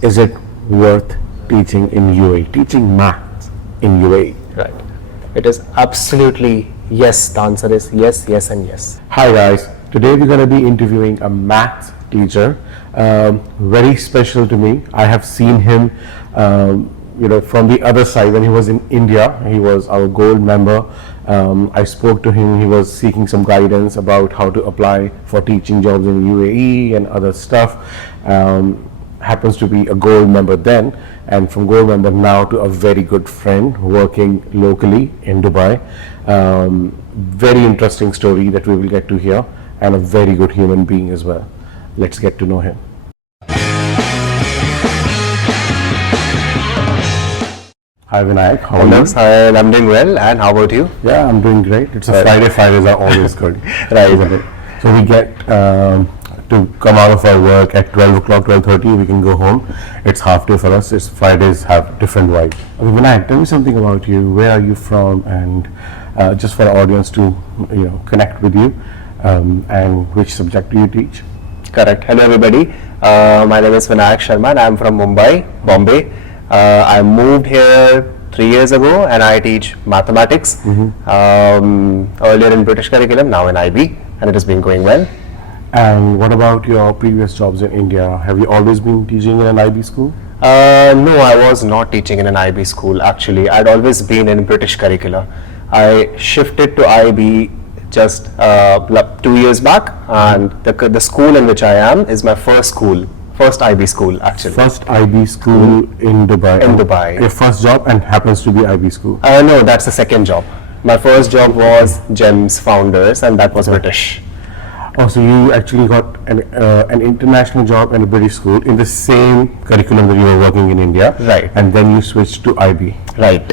is it worth teaching in UAE, teaching maths in UAE? Right. It is absolutely yes. The answer is yes, yes, and yes. Hi guys, today we're going to be interviewing a maths teacher, very special to me. I have seen him from the other side. When he was in India, he was our gold member. I spoke to him. He was seeking some guidance about how to apply for teaching jobs in UAE and other stuff. Happens to be a gold member then, and from gold member now to a very good friend working locally in Dubai. Very interesting story that we will get to hear, and a very good human being as well. Let's get to know him. Hi Vinayak, how are you? Hi, I'm doing well, and how about you? Yeah, I'm doing great. It's a Friday. Fridays are always good. Right. Isn't it? So we get to come out of our work at 12 o'clock, 12:30, we can go home. It's half day for us. It's Fridays have different vibe. Vinayak, tell me something about you. Where are you from? And just for our audience to connect with you, and which subject do you teach? Correct. Hello everybody. My name is Vinayak Sharma and I'm from Mumbai, Bombay. I moved here 3 years ago and I teach mathematics. Earlier in British curriculum, now in IB, and it has been going well. And what about your previous jobs in India? Have you always been teaching in an IB school? No, I was not teaching in an IB school actually. I'd always been in British curricula. I shifted to IB just 2 years back, and the school in which I am is my first IB school actually. First IB school in Dubai. In Dubai. Your first job and happens to be IB school. No, that's the second job. My first job was GEMS Founders, and that was British. Oh, so you actually got an international job in a British school in the same curriculum that you were working in India. Right. And then you switched to IB. Right.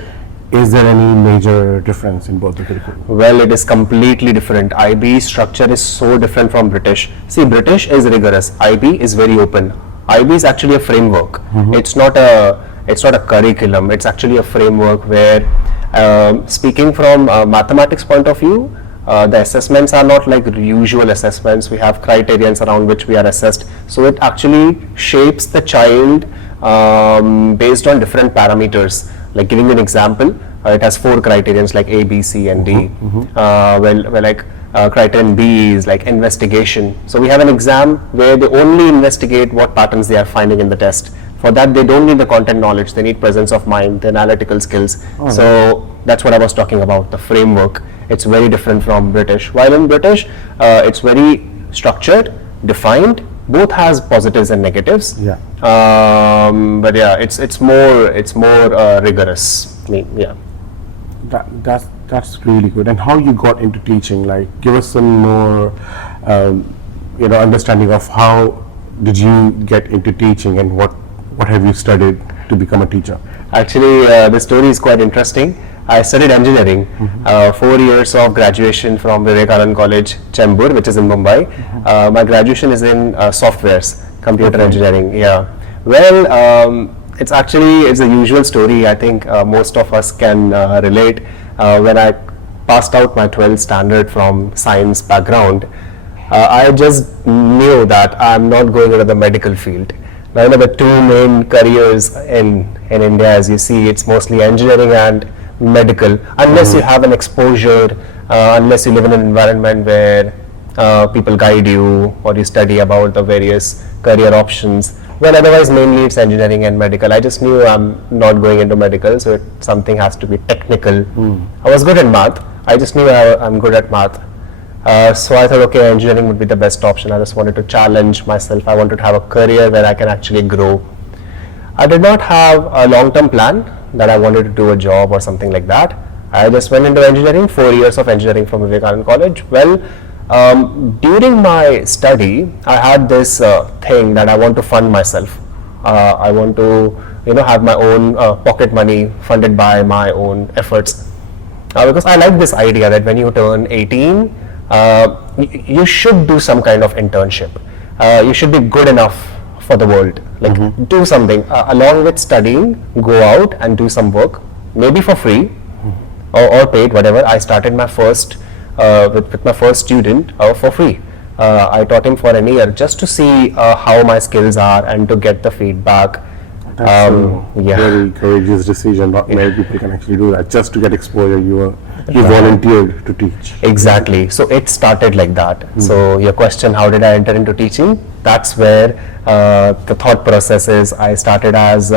Is there any major difference in both the curriculum? Well, it is completely different. IB structure is so different from British. See, British is rigorous. IB is very open. IB is actually a framework. It's not a curriculum. It's actually a framework where, speaking from a mathematics point of view, the assessments are not like usual assessments. We have criterions around which we are assessed. So it actually shapes the child based on different parameters. Like giving you an example, it has 4 criterions like A, B, C, and D. Criterion B is like investigation. So we have an exam where they only investigate what patterns they are finding in the test. For that, they don't need the content knowledge. They need presence of mind, the analytical skills. So that's what I was talking about, the framework. It's very different from British. While in British, it's very structured, defined. Both has positives and negatives. Yeah. But yeah, it's more rigorous. I mean, yeah. That's really good. And how you got into teaching? Like, give us some more, understanding of how did you get into teaching, and what have you studied to become a teacher? Actually, the story is quite interesting. I studied engineering, 4 years of graduation from Vivekanand College, Chembur, which is in Mumbai. My graduation is in softwares, computer engineering. Yeah. Well, it's a usual story. I think most of us can relate. When I passed out my 12th standard from science background, I just knew that I'm not going into the medical field. Now, the two main careers in India, as you see, it's mostly engineering and medical, unless you have an exposure, unless you live in an environment where people guide you or you study about the various career options. Well, otherwise mainly it's engineering and medical. I just knew I'm not going into medical, so something has to be technical. I was good at math. I just knew I'm good at math. So I thought, okay, engineering would be the best option. I just wanted to challenge myself. I wanted to have a career where I can actually grow. I did not have a long-term plan that I wanted to do a job or something like that. I just went into engineering, 4 years of engineering from Vivekanand College. Well, during my study, I had this thing that I want to fund myself. I want to, have my own pocket money funded by my own efforts. Because I like this idea that when you turn 18, you should do some kind of internship. You should be good enough for the world, like do something along with studying, go out and do some work, maybe for free or paid, whatever. I started my first with my first student for free. I taught him for an year just to see how my skills are and to get the feedback. That's a yeah. very courageous decision. Not many people can actually do that. Just to get exposure, you volunteered to teach. Exactly. So it started like that. So your question, how did I enter into teaching? That's where the thought process is. I started as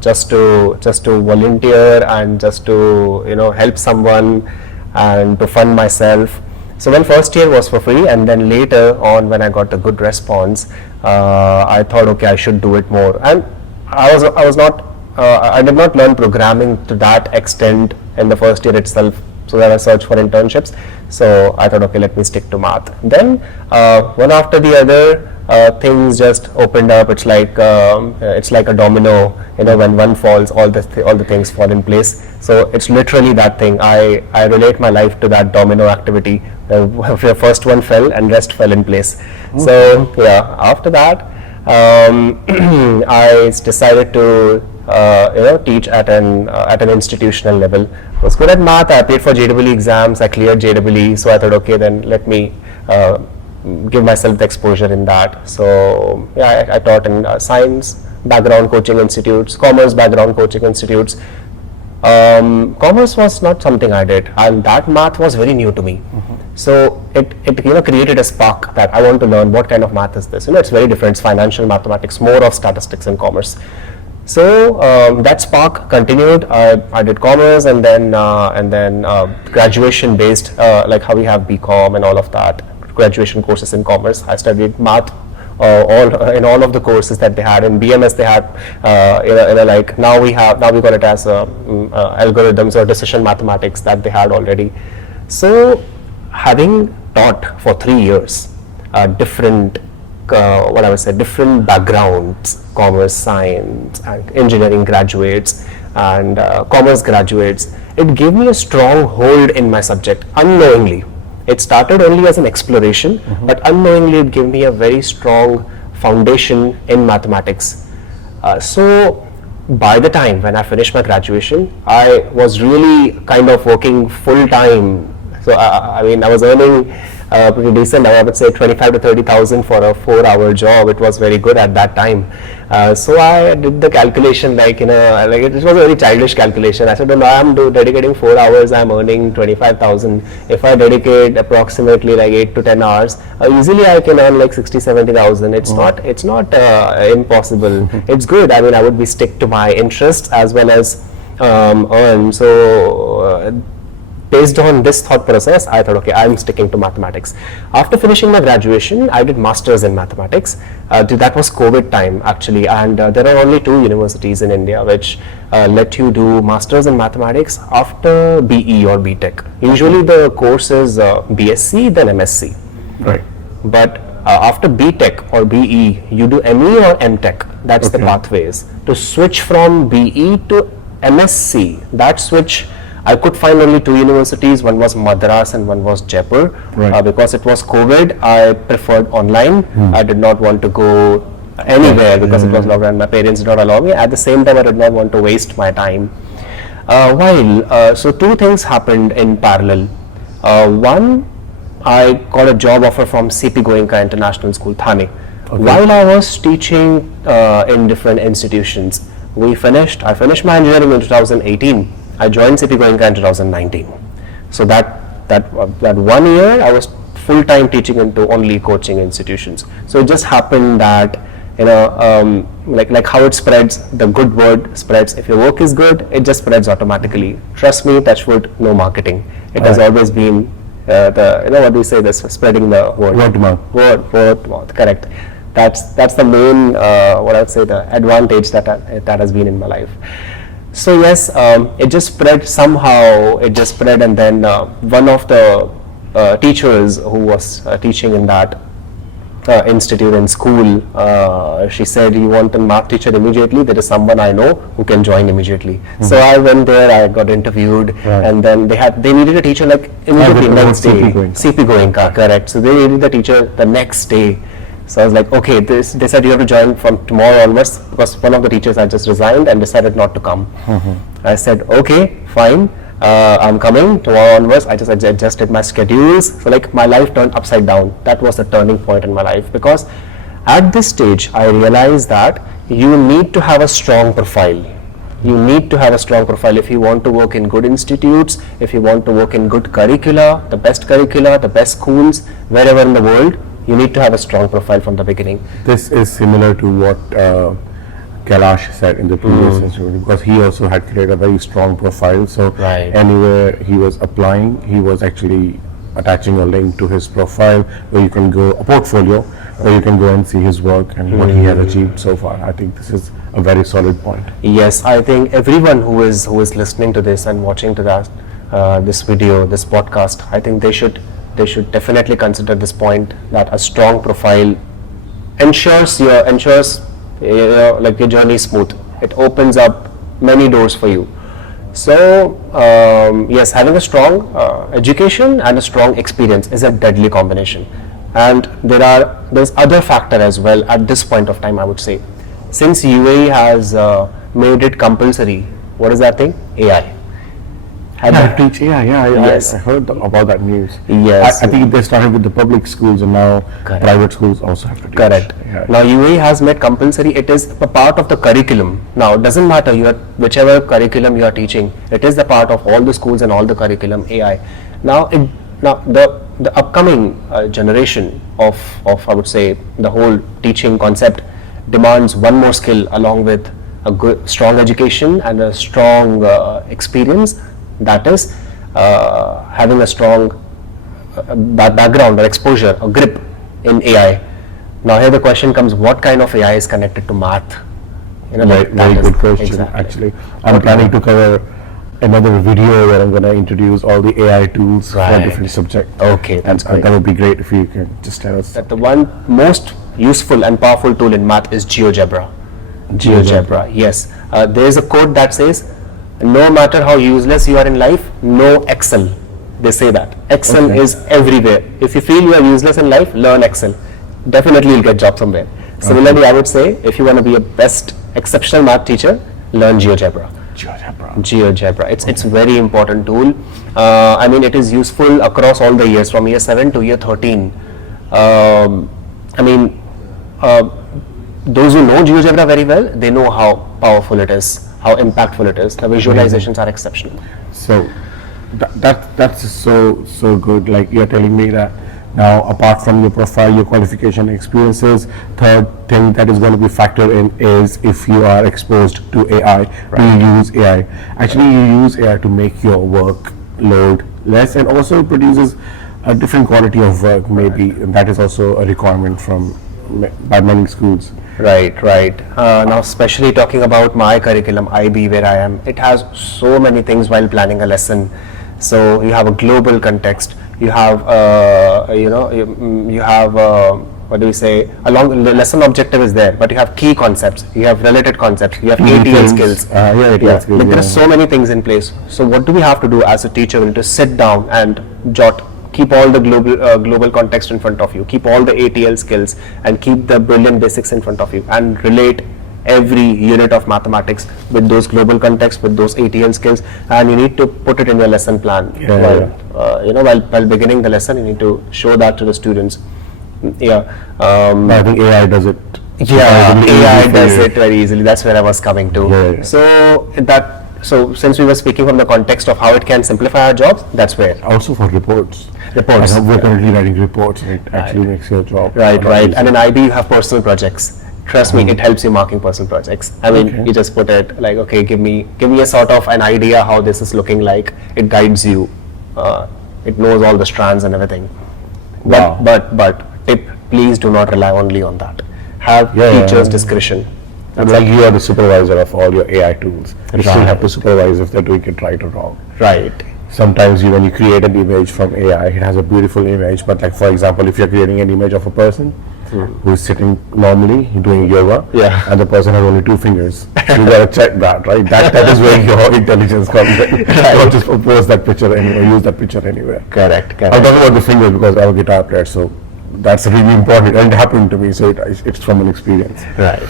just to volunteer and just to help someone and to fund myself. So when first year was for free, and then later on when I got a good response, I thought, okay, I should do it more. And I did not learn programming to that extent in the first year itself. So then I searched for internships. So I thought, okay, let me stick to math. Then one after the other, things just opened up. It's like a domino. When one falls, all the things fall in place. So it's literally that thing. I relate my life to that domino activity. The first one fell and rest fell in place. So yeah, after that, I decided to teach at an institutional level. I was good at math. I applied for JEE exams. I cleared JEE. So I thought, okay, then let me give myself the exposure in that. So yeah, I taught in science background coaching institutes, commerce background coaching institutes. Commerce was not something I did, and that math was very new to me. So it created a spark that I want to learn what kind of math is this. It's very different. It's financial mathematics, more of statistics in commerce. So that spark continued. I did commerce, and then graduation based, like how we have BCom and all of that, graduation courses in commerce. I studied math in all of the courses that they had. In BMS they had like now we got it as algorithms or decision mathematics that they had already. So having taught for 3 years different different backgrounds, commerce, science, and engineering graduates and commerce graduates, it gave me a strong hold in my subject unknowingly. It started only as an exploration, but unknowingly it gave me a very strong foundation in mathematics. So by the time when I finished my graduation, I was really kind of working full time. So I was earning pretty decent. I would say 25 to 30,000 for a 4-hour job. It was very good at that time. So I did the calculation, like it was a very childish calculation. I said, well, I'm dedicating 4 hours, I'm earning 25,000. If I dedicate approximately like 8 to 10 hours, easily I can earn like 60, 70,000. It's not impossible. It's good. I would be stick to my interests as well as earn. So based on this thought process, I thought, okay, I'm sticking to mathematics. After finishing my graduation, I did masters in mathematics. That was COVID time actually, and there are only 2 universities in India which let you do masters in mathematics after BE or B.Tech. Usually the course is BSc then MSc. Right. But after B.Tech or BE, you do ME or MTech. That's the pathways. To switch from BE to MSc, that switch I could find only 2 universities. One was Madras and one was Jaipur. Right. Because it was COVID, I preferred online. I did not want to go anywhere because it was lockdown. My parents did not allow me. At the same time, I did not want to waste my time. So 2 things happened in parallel. One, I got a job offer from CP Goenka International School, Thane. While I was teaching in different institutions, I finished my engineering in 2018. I joined CP Goenka in 2019. So that 1 year I was full-time teaching into only coaching institutions. So it just happened that like how it spreads, the good word spreads. If your work is good, it just spreads automatically. Trust me, touch wood, no marketing. It has always been what do you say, this spreading the word. Word of mouth, correct. That's the main what I would say the advantage that has been in my life. So yes, it just spread somehow. It just spread, and then one of the teachers who was teaching in that institute in school, she said, "You want a math teacher immediately? There is someone I know who can join immediately." So I went there. I got interviewed, and then they needed a teacher like immediately next day. CP Goenka, correct. So they needed the teacher the next day. So I was like, okay, they said you have to join from tomorrow onwards, because one of the teachers had just resigned and decided not to come. I said, okay, fine, I'm coming tomorrow onwards. I just adjusted my schedules. So like my life turned upside down. That was the turning point in my life, because At this stage, I realized that you need to have a strong profile. You need to have a strong profile if you want to work in good institutes, if you want to work in good curricula, the best schools, wherever in the world. You need to have a strong profile from the beginning. This is similar to what Kailash said in the previous interview, because he also had created a very strong profile. So Right. anywhere he was applying, he was actually attaching a link to his profile where you can go, a portfolio where you can go and see his work and what he has achieved so far. I think this is a very solid point. Yes, I think everyone who is listening to this and watching to that this video, this podcast, I think they should definitely consider this point, that a strong profile ensures like your journey is smooth. It opens up many doors for you. So yes, having a strong education and a strong experience is a deadly combination. And there's other factor as well at this point of time, I would say. Since UAE has made it compulsory, what is that thing? AI. Yes. I heard about that news. Yes. I think they started with the public schools and now Correct. private schools also have to teach. Correct. Yeah. Now UAE has made compulsory. It is a part of the curriculum. Now it doesn't matter whichever curriculum you are teaching. It is the part of all the schools and all the curriculum AI. Now the upcoming generation of I would say the whole teaching concept demands one more skill along with a good strong education and a strong experience. That is having a strong background or exposure or grip in AI. Now here the question comes, what kind of AI is connected to math? Very good question. Actually, I'm planning to cover another video where I'm going to introduce all the AI tools for different subjects. Okay, that's great. That would be great if you can just tell us. That the one most useful and powerful tool in math is GeoGebra. Yes. There is a quote that says, no matter how useless you are in life, know Excel. They say that. Excel is everywhere. If you feel you are useless in life, learn Excel. Definitely you'll get job somewhere. Similarly, I would say, if you want to be a best exceptional math teacher, learn GeoGebra. It's very important tool. I mean, it is useful across all the years from year 7 to year 13. Those who know GeoGebra very well, they know how powerful it is, how impactful it is. The visualizations are exceptional. So that's so good. Like you're telling me that now, apart from your profile, your qualification experiences, third thing that is going to be factored in is if you are exposed to AI, do you use AI? Actually, you use AI to make your work load less and also produces a different quality of work, maybe. And that is also a requirement by many schools. Right. Now, especially talking about my curriculum, IB, where I am, it has so many things while planning a lesson. So you have a global context. You have, what do we say? Along the lesson objective is there, but you have key concepts. You have related concepts. You have ATL skills. ATL skills. Like there are so many things in place. So what do we have to do as a teacher? We need to sit down and keep all the global context in front of you, keep all the ATL skills, and keep the brilliant basics in front of you, and relate every unit of mathematics with those global contexts, with those ATL skills, and you need to put it in your lesson plan. While beginning the lesson, you need to show that to the students. I think AI does it. AI does it very easily. That's where I was coming to. So since we were speaking from the context of how it can simplify our jobs, that's where. Also for reports. We're currently writing reports. It actually makes your job. Right. And in IB, you have personal projects. Trust me, it helps you marking personal projects. I mean, you just put it like, okay, give me a sort of an idea how this is looking like. It guides you. It knows all the strands and everything. But tip, please do not rely only on that. Have teacher's discretion. Like you are the supervisor of all your AI tools. You still have to supervise if they're doing it right or wrong. Right. Sometimes when you create an image from AI, it has a beautiful image, but like for example, if you're creating an image of a person who is sitting normally doing yoga, and the person has only 2 fingers, you gotta check that, right? That is where your intelligence comes in. Don't just propose that picture anywhere, use that picture anywhere. Correct. I'm talking about the fingers because I'm a guitar player, so that's really important, and it happened to me, so it's from an experience. Right.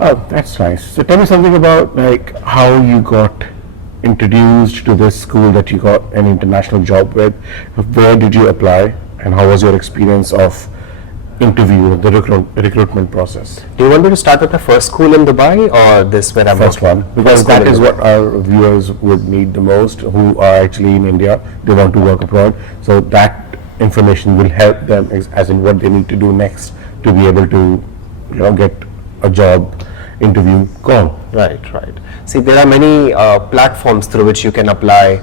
Oh, that's nice. So tell me something about like how you got introduced to this school that you got an international job with. Where did you apply, and how was your experience of interview, the recruitment process. Do you want me to start with the first school in Dubai or this where I'm First working? one, because First school that in is Dubai. what our viewers would need the most, who are actually in India, they want to work abroad. So that information will help them as in what they need to do next to be able to, get a job interview going. Right. See, there are many platforms through which you can apply.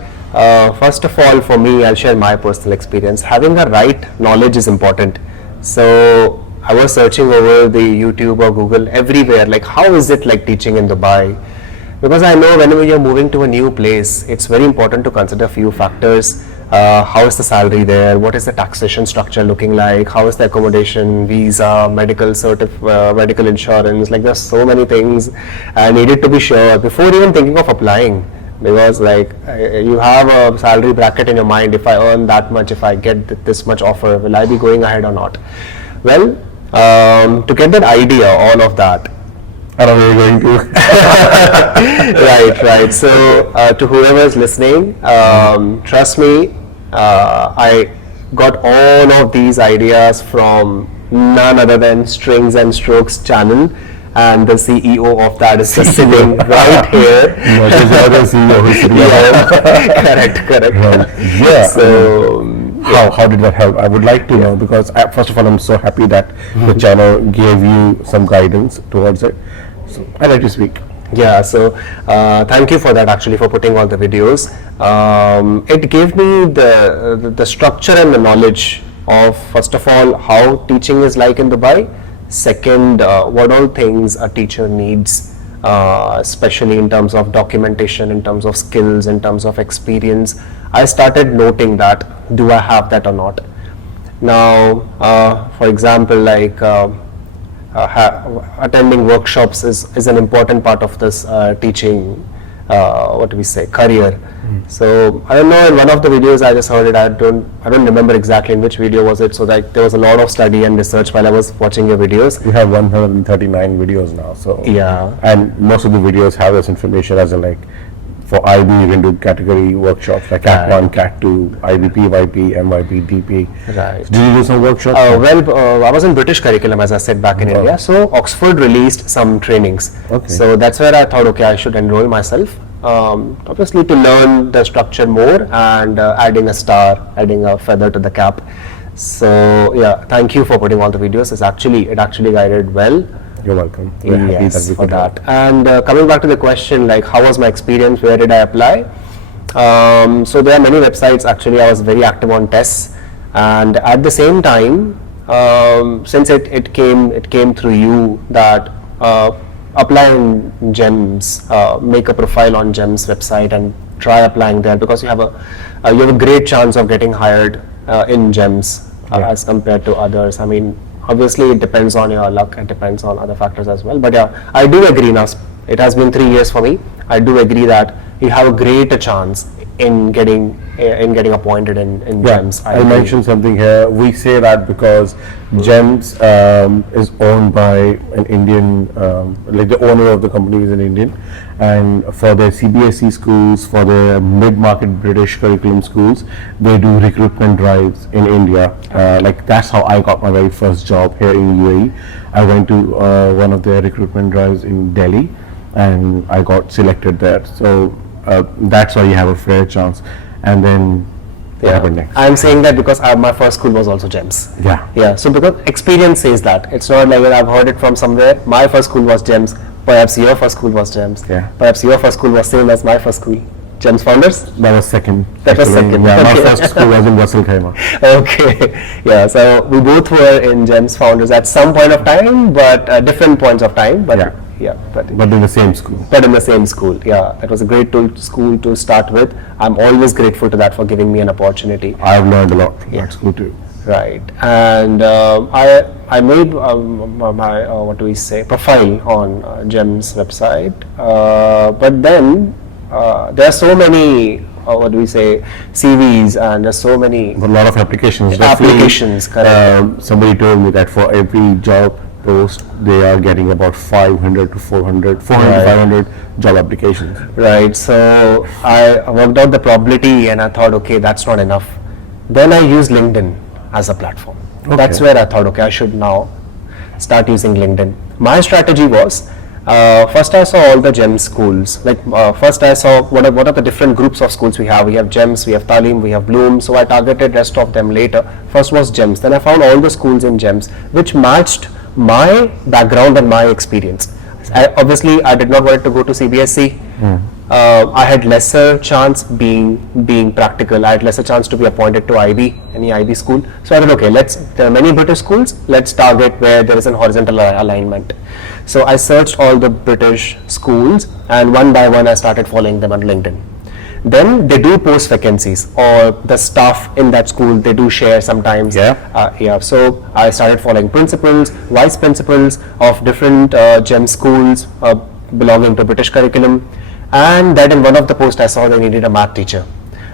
First of all, for me, I'll share my personal experience. Having the right knowledge is important. So I was searching over the YouTube or Google everywhere, like how is it like teaching in Dubai? Because I know whenever you're moving to a new place, it's very important to consider a few factors. How is the salary there? What is the taxation structure looking like? How is the accommodation, visa, medical insurance? Like there's so many things I needed to be sure before even thinking of applying. Because you have a salary bracket in your mind. If I earn that much, if I get this much offer, will I be going ahead or not? Well, to get that idea, all of that. I don't know where you're going to. Right. So to whoever is listening, trust me, I got all of these ideas from none other than Stringsnstrokes channel, and the CEO of that is just sitting right here. No, there's another CEO who's sitting at home. Correct. Yeah. So how did that help? I would like to know, because first of all, I'm so happy that the channel gave you some guidance towards it. So I let you speak. Yeah, so thank you for that, actually, for putting all the videos. It gave me the structure and the knowledge of, first of all, how teaching is like in Dubai. Second, what all things a teacher needs, especially in terms of documentation, in terms of skills, in terms of experience. I started noting that, do I have that or not? Now, for example, like attending workshops is an important part of this teaching, career. So I don't know, in one of the videos I just heard it, I don't remember exactly in which video was it. So like there was a lot of study and research while I was watching your videos. We have 139 videos now, so Yeah. and most of the videos have this information, as in like for IB you can do category workshops like Cat 1, Cat 2, IB, PYP, MYP, DP. Right. So did you do some workshops? I was in British curriculum, as I said, back in India. So Oxford released some trainings. Okay. So that's where I thought, okay, I should enroll myself. Obviously to learn the structure more and adding a star, adding a feather to the cap. So yeah, thank you for putting all the videos. It actually guided well. You're welcome. We're happy Yes, that we for could that. help. And coming back to the question, like how was my experience? Where did I apply? So there are many websites. Actually, I was very active on tests, and at the same time, since it came through you that apply in GEMS, make a profile on GEMS website and try applying there, because you have a great chance of getting hired in GEMS as compared to others. I mean, obviously it depends on your luck, it depends on other factors as well, but yeah, I do agree. Now it has been 3 years for me. I do agree that you have a greater chance in getting appointed in GEMS. I mentioned something here. We say that because GEMS is owned by an Indian, like the owner of the company is an Indian, and for the CBSE schools, for the mid-market British curriculum schools, they do recruitment drives in India. Like that's how I got my very first job here in UAE. I went to one of their recruitment drives in Delhi, and I got selected there. So that's why you have a fair chance. And then what happened next? I'm saying that because my first school was also GEMS. Yeah. So because experience says that. It's not like I've heard it from somewhere. My first school was GEMS. Perhaps your first school was GEMS. Yeah. Perhaps your first school was same as my first school. GEMS Founders? That was second. That was actually. second. Yeah, Okay. my first school was in Russell Khaimah. Okay. Yeah, so we both were in GEMS Founders at some point of time, but different points of time. But But in the same school. But in the same school, yeah. That was a great school to start with. I'm always grateful to that for giving me an opportunity. I've learned a lot from that school too. Right, and I made my profile on GEMS website, but then there are so many CVs, and there's so many A lot of applications. applications. Correct. Somebody told me that for every job post, they are getting about 500 to 400 to 500 job applications. Right, so I worked out the probability and I thought, okay, that's not enough. Then I used LinkedIn as a platform. That's where I thought, okay, I should now start using LinkedIn. My strategy was, first I saw all the GEM schools. Like first I saw what are the different groups of schools we have. We have GEMS, we have Talim, we have Bloom. So I targeted rest of them later. First was GEMS. Then I found all the schools in GEMS which matched my background and my experience. Obviously, I did not want to go to CBSE. I had lesser chance being practical. I had lesser chance to be appointed to IB, any IB school. So I thought, okay, there are many British schools. Let's target where there is an horizontal alignment. So I searched all the British schools, and one by one I started following them on LinkedIn. Then they do post vacancies, or the staff in that school, they do share sometimes. So I started following principals, vice principals of different GEM schools belonging to British curriculum. And that in one of the posts I saw they needed a math teacher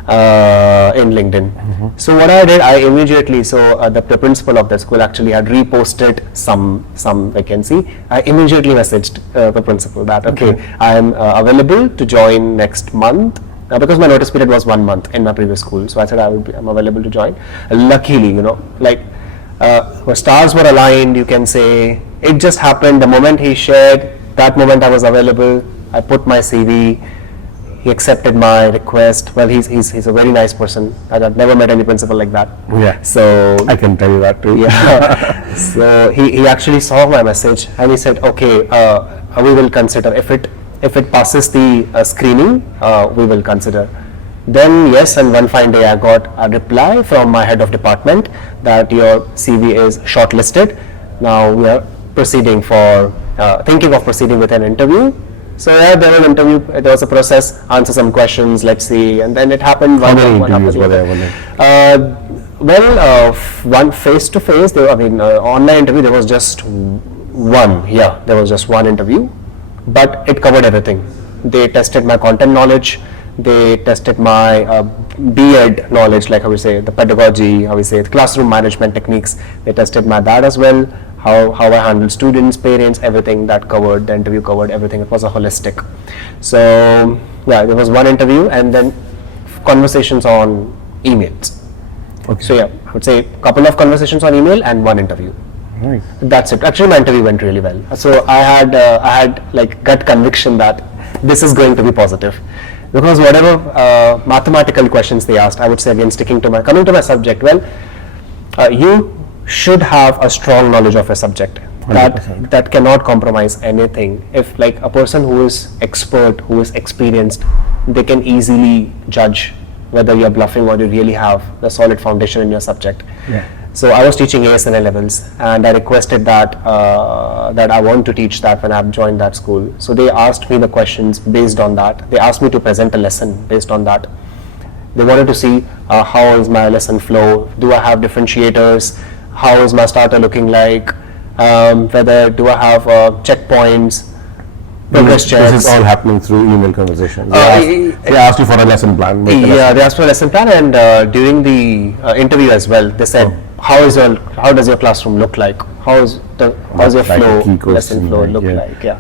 in LinkedIn. So what I did, I immediately, the principal of the school actually had reposted some vacancy. I immediately messaged the principal that, okay, I am available to join next month. Because my notice period was 1 month in my previous school. So I said I'm available to join. Luckily, stars were aligned, you can say. It just happened the moment he shared, that moment I was available. I put my CV, he accepted my request. Well, he's a very nice person. I've never met any principal like that. So I can tell you that too. So he actually saw my message and he said, okay, we will consider if it passes the screening, we will consider. Then yes, and one fine day I got a reply from my head of department that your CV is shortlisted. Now we are proceeding thinking of proceeding with an interview. So there was an interview, there was a process, answer some questions, let's see, and then it happened. How many interviews were there? One face-to-face, online interview, there was just one. There was just one interview, but it covered everything. They tested my content knowledge, they tested my B.ed knowledge, like how we say, the pedagogy, how we say, the classroom management techniques. They tested my that as well. How I handled students, parents, everything that covered, the interview covered everything. It was a holistic. So there was one interview and then conversations on emails. So I would say a couple of conversations on email and one interview. Nice. That's it. Actually, my interview went really well. So I had like gut conviction that this is going to be positive. Because whatever mathematical questions they asked, I would say again, coming to my subject, you should have a strong knowledge of a subject 100%. that cannot compromise anything. If like a person who is expert, who is experienced, they can easily judge whether you're bluffing or you really have the solid foundation in your subject. So I was teaching ASNA levels and I requested that I want to teach that when I've joined that school. So they asked me the questions based on that. They asked me to present a lesson based on that. They wanted to see how is my lesson flow, do I have differentiators, how is my starter looking like, whether do I have checkpoints, progress checks. This is all happening through email conversations. They asked you for a lesson plan. They asked for a lesson plan, and during the interview as well, they said, how does your classroom look like? How's your lesson flow look like?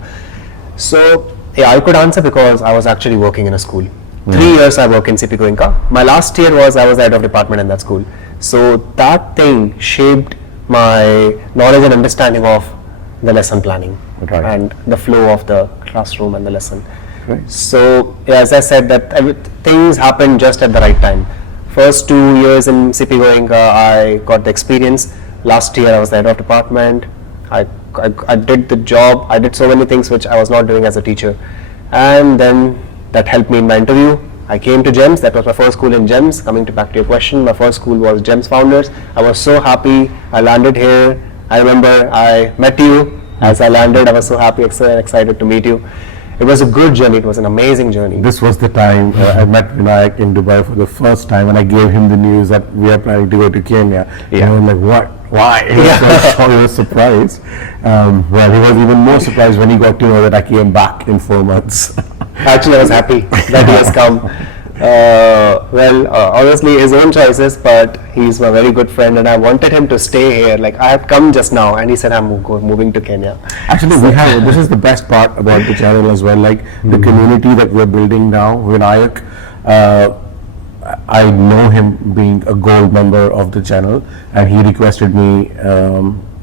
So I could answer because I was actually working in a school. 3 years I work in CP Goenka. My last year I was the head of department in that school. So that thing shaped my knowledge and understanding of the lesson planning and the flow of the classroom and the lesson. So as I said, that things happened just at the right time. First 2 years in CP Goenka, I got the experience. Last year I was the head of department. I did the job. I did so many things which I was not doing as a teacher, and then that helped me in my interview. I came to GEMS. That was my first school in GEMS. Coming back to your question, my first school was GEMS Founders. I was so happy. I landed here. I remember I met you as I landed. I was so happy, so excited to meet you. It was a good journey. It was an amazing journey. This was the time I met Vinayak in Dubai for the first time, and I gave him the news that we are planning to go to Kenya. And I was like, what? Why? He was surprised. Well, he was even more surprised when he got to know that I came back in 4 months. Actually, I was happy that he has come. Obviously his own choices, but he's my very good friend and I wanted him to stay here. Like, I have come just now and he said I'm moving to Kenya. Actually, this is the best part about the channel as well, like the community that we're building now. Vinayak I know him being a gold member of the channel, and he requested me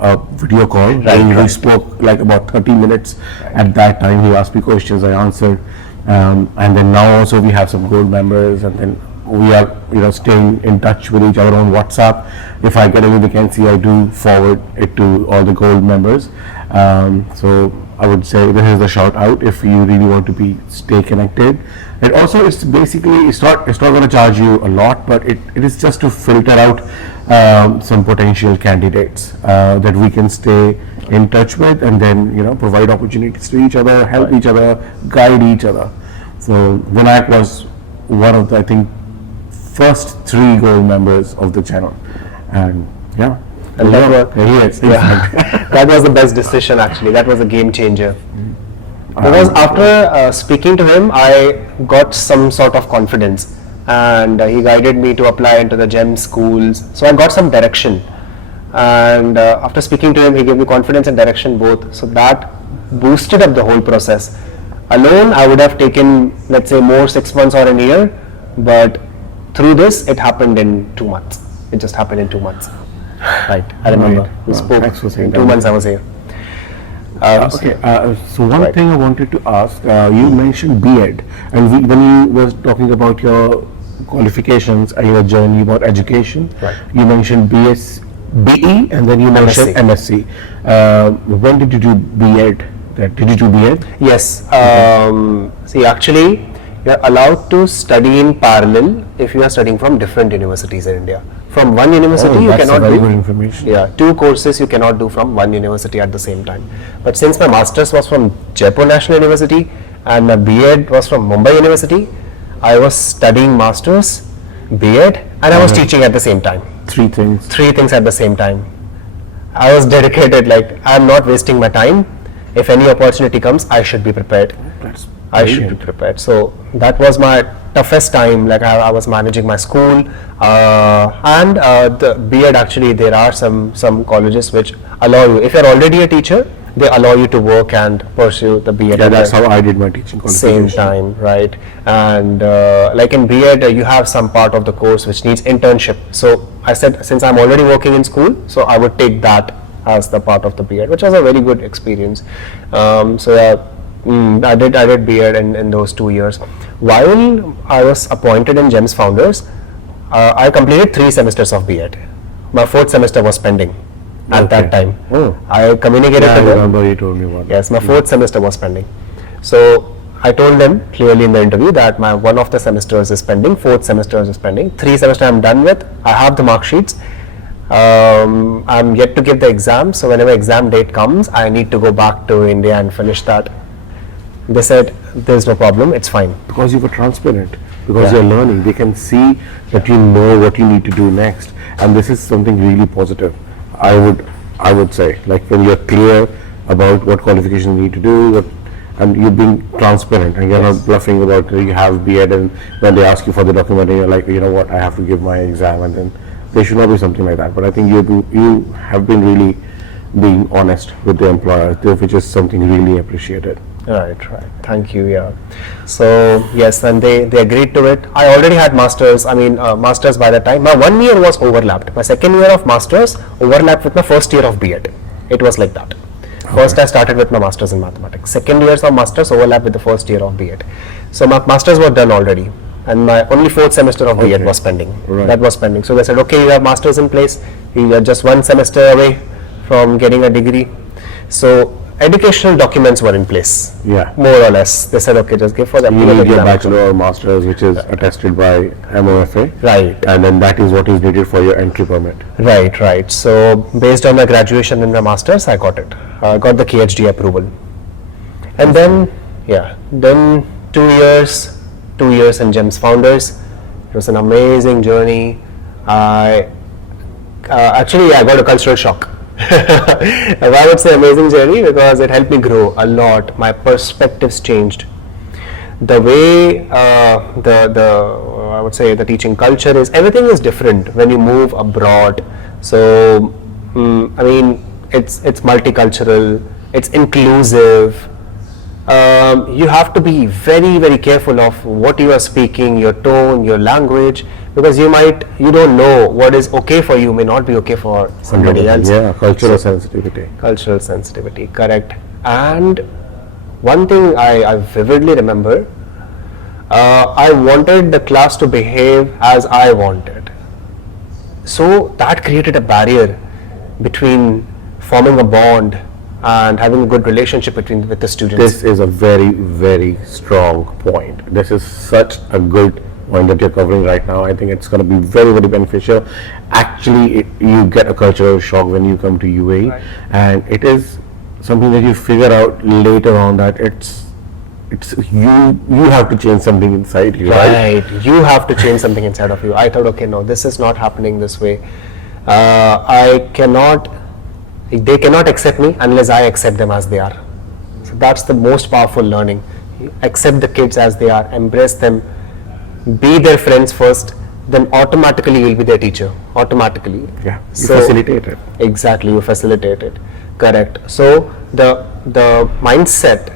a video call. We spoke like about 30 minutes. At that time, he asked me questions, I answered, and then now also we have some gold members, and then we are staying in touch with each other on WhatsApp. If I get any vacancy, I do forward it to all the gold members. So I would say this is the shout out if you really want to stay connected. It also it's basically it's not going to charge you a lot, but it is just to filter out some potential candidates that we can stay in touch with, and then provide opportunities to each other, help each other, guide each other. So Vinayak was one of the, I think, first 3 gold members of the channel, and yeah. And that was the best decision actually. That was a game changer. Because after speaking to him, I got some sort of confidence, and he guided me to apply into the GEM schools. So I got some direction, and after speaking to him, he gave me confidence and direction both. So that boosted up the whole process. Alone, I would have taken, let's say, more 6 months or a year, but through this, it happened in 2 months. It just happened in 2 months. Right, I remember. Right. We spoke. Thanks for saying in 2 months I was here. So one thing I wanted to ask, you mentioned B.ed, and when you were talking about your qualifications and your journey about education, you mentioned B.E. and then you mentioned MSc. When did you do B.ed? Did you do B.ed? Yes. See, actually, you are allowed to study in parallel if you are studying from different universities in India. From one university you cannot very do. Good information. Yeah, 2 courses you cannot do from one university at the same time. But since my masters was from Jaipur National University and my B.ed was from Mumbai University, I was studying masters, B.ed, and I was teaching at the same time. 3 things. 3 things at the same time. I was dedicated, like I am not wasting my time. If any opportunity comes, I should be prepared. I should be prepared. So that was my toughest time. Like I was managing my school, and the B.ed, actually there are some colleges which allow you, if you are already a teacher, they allow you to work and pursue the B.ed. Yeah, that's how I did my teaching qualification. Same time, right? And like in B.ed, you have some part of the course which needs internship. So I said, since I'm already working in school, so I would take that as the part of the B.ed, which was a very good experience. So yeah, I did B.ed in those 2 years. While I was appointed in GEMS Founders, I completed 3 semesters of B.ed. My 4th semester was pending at that time. I communicated to them. I remember you told me about that. Yes, my 4th semester was pending. So I told them clearly in the interview that my one of the semesters is pending, 4th semester is pending, 3 semesters I'm done with. I have the mark sheets. I'm yet to give the exam, so whenever exam date comes, I need to go back to India and finish that. They said, there's no problem, it's fine. Because you were transparent, because you're learning, they can see that you know what you need to do next, and this is something really positive. I would say, like when you're clear about what qualifications you need to do, and you're being transparent, and you're not bluffing about you have B.ed, and when they ask you for the document, and you're like, you know what, I have to give my exam, and then there should not be something like that. But I think you have been really being honest with the employer, which is something really appreciated. Right. Thank you. Yeah. So yes, and they agreed to it. I already had masters. Masters by the time. My 1 year was overlapped. My 2nd year of masters overlapped with my 1st year of B.ed. It was like that. First, I started with my masters in mathematics. 2nd years of masters overlapped with the 1st year of B.ed. So my masters were done already, and my only 4th semester of B.ed was pending. That was pending. So they said, okay, you have masters in place. You are just 1 semester away from getting a degree. So educational documents were in place, more or less. They said, okay, just give for the you need your bachelor or master's, which is attested by MOFA, and then that is what is needed for your entry permit. Right. So based on my graduation and my master's, I got it. I got the KHD approval, and then 2 years in GEMS Founders. It was an amazing journey. I got a cultural shock. I would say amazing journey because it helped me grow a lot. My perspectives changed. The way I would say the teaching culture is, everything is different when you move abroad. So it's multicultural, it's inclusive, you have to be very, very careful of what you are speaking, your tone, your language, because you don't know what is okay for you may not be okay for somebody else. Yeah, cultural sensitivity. Cultural sensitivity, correct. And one thing I vividly remember, I wanted the class to behave as I wanted. So that created a barrier between forming a bond and having a good relationship with the students. This is a very, very strong point. This is such a good point that you're covering right now. I think it's going to be very, very beneficial. Actually, you get a cultural shock when you come to UAE, Right. and it is something that you figure out later on that it's you have to change something inside you, right? You have to change something inside of you. I thought, okay, no, this is not happening this way. They cannot accept me unless I accept them as they are. So that's the most powerful learning. Accept the kids as they are, embrace them, be their friends first, then automatically you'll be their teacher. Automatically. Yeah, you facilitate it. Exactly, you facilitate it. Correct. So the mindset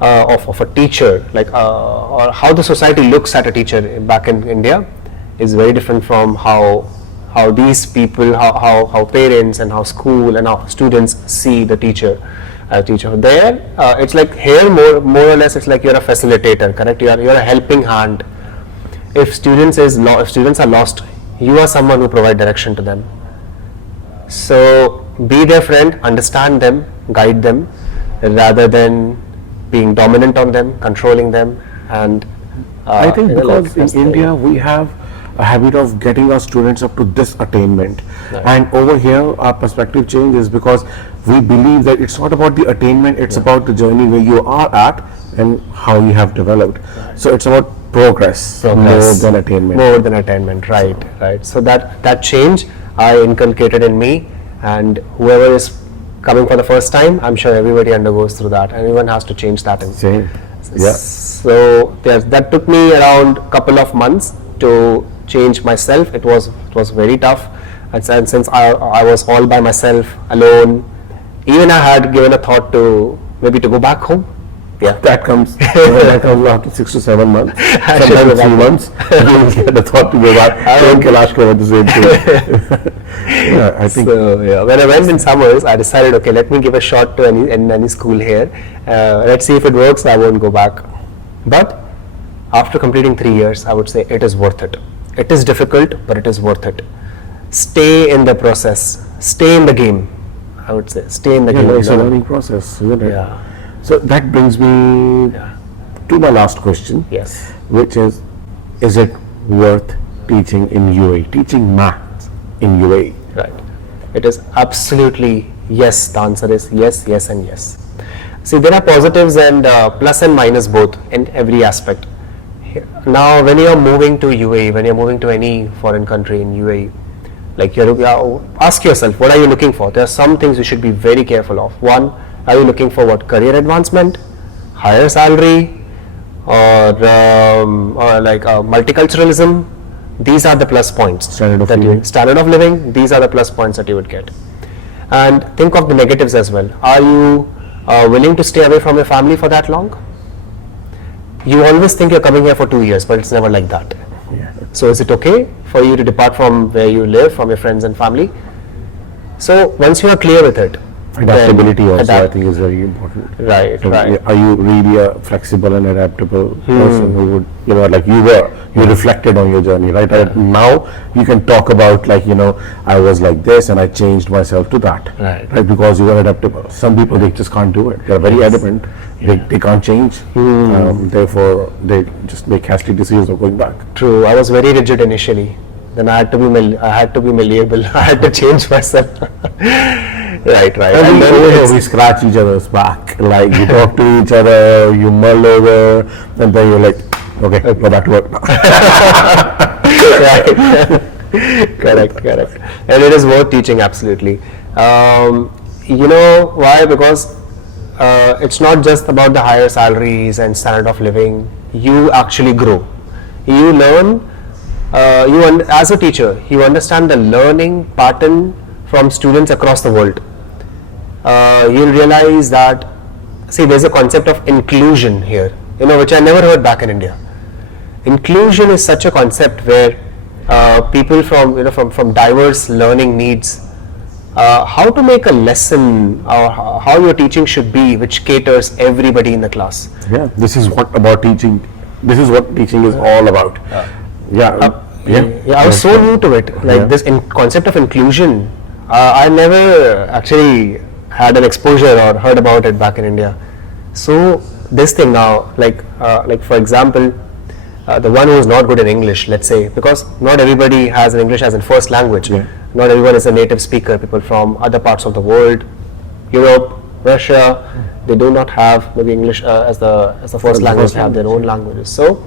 of a teacher, like or how the society looks at a teacher back in India, is very different from how these people, how parents and how school and how students see the teacher. There, it's like here more or less it's like you're a facilitator, correct? You're a helping hand. If students are lost, you are someone who provide direction to them. So be their friend, understand them, guide them, rather than being dominant on them, controlling them, and I think because that's in India we have a habit of getting our students up to this attainment, Right. and over here our perspective changes because we believe that it's not about the attainment, it's about the journey where you are at and how you have developed. So it's about progress more than attainment. More than attainment, right. So that change I inculcated in me, and whoever is coming for the first time, I'm sure everybody undergoes through that. Everyone has to change that. Same. Yeah. So that took me around a couple of months to change myself. It was very tough, and since I was all by myself, alone, even I had given a thought to maybe to go back home. Yeah, That comes after 6 to 7 months, should sometimes go 3 back. months. You get the thought to go back. Same Kailash covered the same thing. Yeah, I think So yeah, when I went in summers, I decided, okay, let me give a shot to any school here. Let's see if it works. I won't go back. But after completing 3 years, I would say it is worth it. It is difficult, but it is worth it. Stay in the process. Stay in the game. I would say stay in the game. it's a learning process, isn't it? Yeah. So that brings me Yeah. to my last question, Yes. which is it worth teaching in UAE, teaching maths in UAE? Right. It is absolutely yes. The answer is yes, yes, and yes. See, there are positives and plus and minus both in every aspect. Now, when you are moving to UAE, when you are moving to any foreign country in UAE, like ask yourself, what are you looking for? There are some things you should be very careful of. One, are you looking for what? Career advancement, higher salary, or like multiculturalism? These are the plus points. Standard of living. Standard of living. These are the plus points that you would get. And think of the negatives as well. Are you willing to stay away from your family for that long? You always think you're coming here for 2 years, but it's never like that. Yeah. So is it okay for you to depart from where you live, from your friends and family? So once you are clear with it, then Adaptability also I think is very important. Right, So, right. Are you really a flexible and adaptable person who would, like you reflected on your journey, right? Now you can talk about I was like this and I changed myself to that, Right. Because you are adaptable. Some people, they just can't do it. They're very adamant. They can't change. Therefore, they just make hasty decisions of going back. True. I was very rigid initially. Then I had to be malleable. I had to change myself. Right. And then over here, it's- we scratch each other's back. Like you talk to each other, you mull over, and then you're like, okay, go back to work now. Right. Correct. And it is worth teaching, absolutely. You know why? Because it's not just about the higher salaries and standard of living. You actually grow. You learn. As a teacher, you understand the learning pattern from students across the world. You'll realize that see, there's a concept of inclusion here, which I never heard back in India. Inclusion is such a concept where people from diverse learning needs, how to make a lesson or how your teaching should be, which caters everybody in the class. Yeah, this is what about teaching. This is what teaching is all about. I was so new to it. Like this concept of inclusion, I never actually had an exposure or heard about it back in India. So this thing now, like for example, the one who is not good in English, let's say, because not everybody has an English as a first language. Not everyone is a native speaker. People from other parts of the world, Europe, Russia, they do not have maybe English as the first language. They have their own languages. So,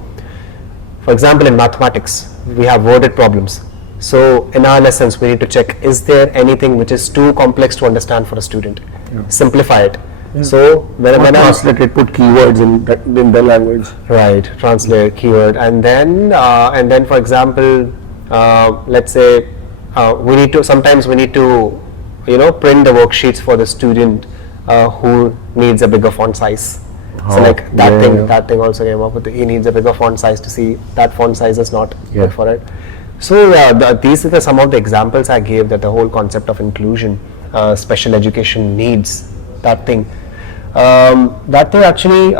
for example, in mathematics, we have worded problems. So, in our lessons, we need to check: is there anything which is too complex to understand for a student? Simplify it. So when I translate it, put keywords in the language. Right, translate keyword, and then for example, let's say sometimes we need to print the worksheets for the student who needs a bigger font size. So like that thing also came up with he needs a bigger font size to see that font size is not good for it. So these are some of the examples I gave, that the whole concept of inclusion, special education needs, that thing actually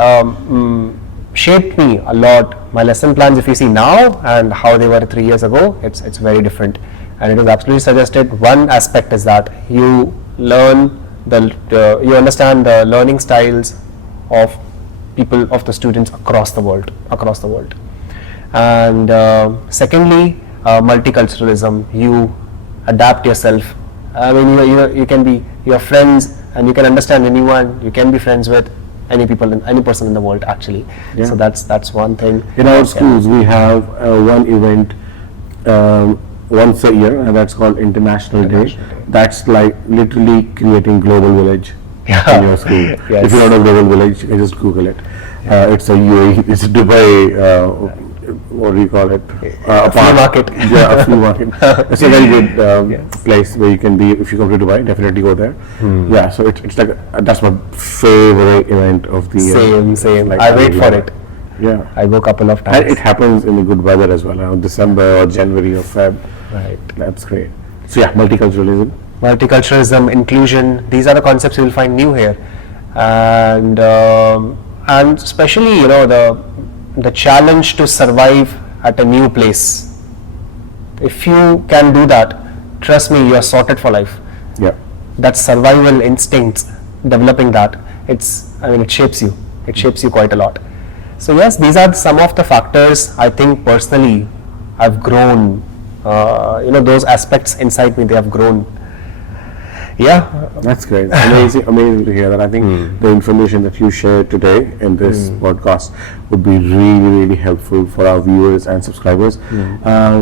shaped me a lot. My lesson plans, if you see now and how they were 3 years ago, it's very different, and it is absolutely suggested. One aspect is that you learn you understand the learning styles of people, of the students across the world, and secondly, multiculturalism. You adapt yourself. I mean, you can be your friends, and you can understand anyone. You can be friends with any person in the world, actually. So that's one thing. In our schools, we have one event once a year, and that's called International Day. That's like literally creating global village in your school. If you don't know global village, you can just Google it. It's a UAE, it's a Dubai. What do you call it? A flea market. Yeah, a flea market. It's a very good place where you can be. If you come to Dubai, definitely go there. Yeah, so it's like that's my favorite event of the year. Same. Like, I wait for it. Yeah, I go a couple of times. And it happens in the good weather as well, around December or January or Feb. Right. That's great. So yeah, multiculturalism, inclusion. These are the concepts you will find new here, and especially the challenge to survive at a new place. If you can do that, trust me, you are sorted for life. Yeah. That survival instincts, developing that, it shapes you. It shapes you quite a lot. So yes, these are some of the factors. I think personally, I've grown. Those aspects inside me, they have grown. Yeah, that's great. Amazing to hear that. I think the information that you shared today in this podcast would be really, really helpful for our viewers and subscribers.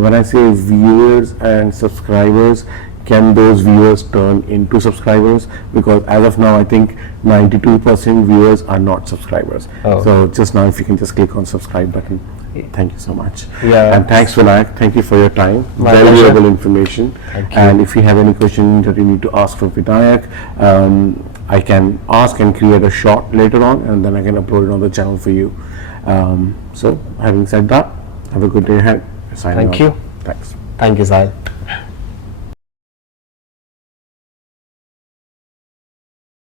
When I say viewers and subscribers, can those viewers turn into subscribers? Because as of now, I think 92% viewers are not subscribers. So just now, if you can just click on subscribe button. Thank you so much. And thanks, Vinayak. Thank you for your time. Valuable information. And if you have any questions that you need to ask from Vinayak, I can ask and create a short later on, and then I can upload it on the channel for you. So having said that, have a good day ahead. Thank you. Thanks. Thank you, Zahil.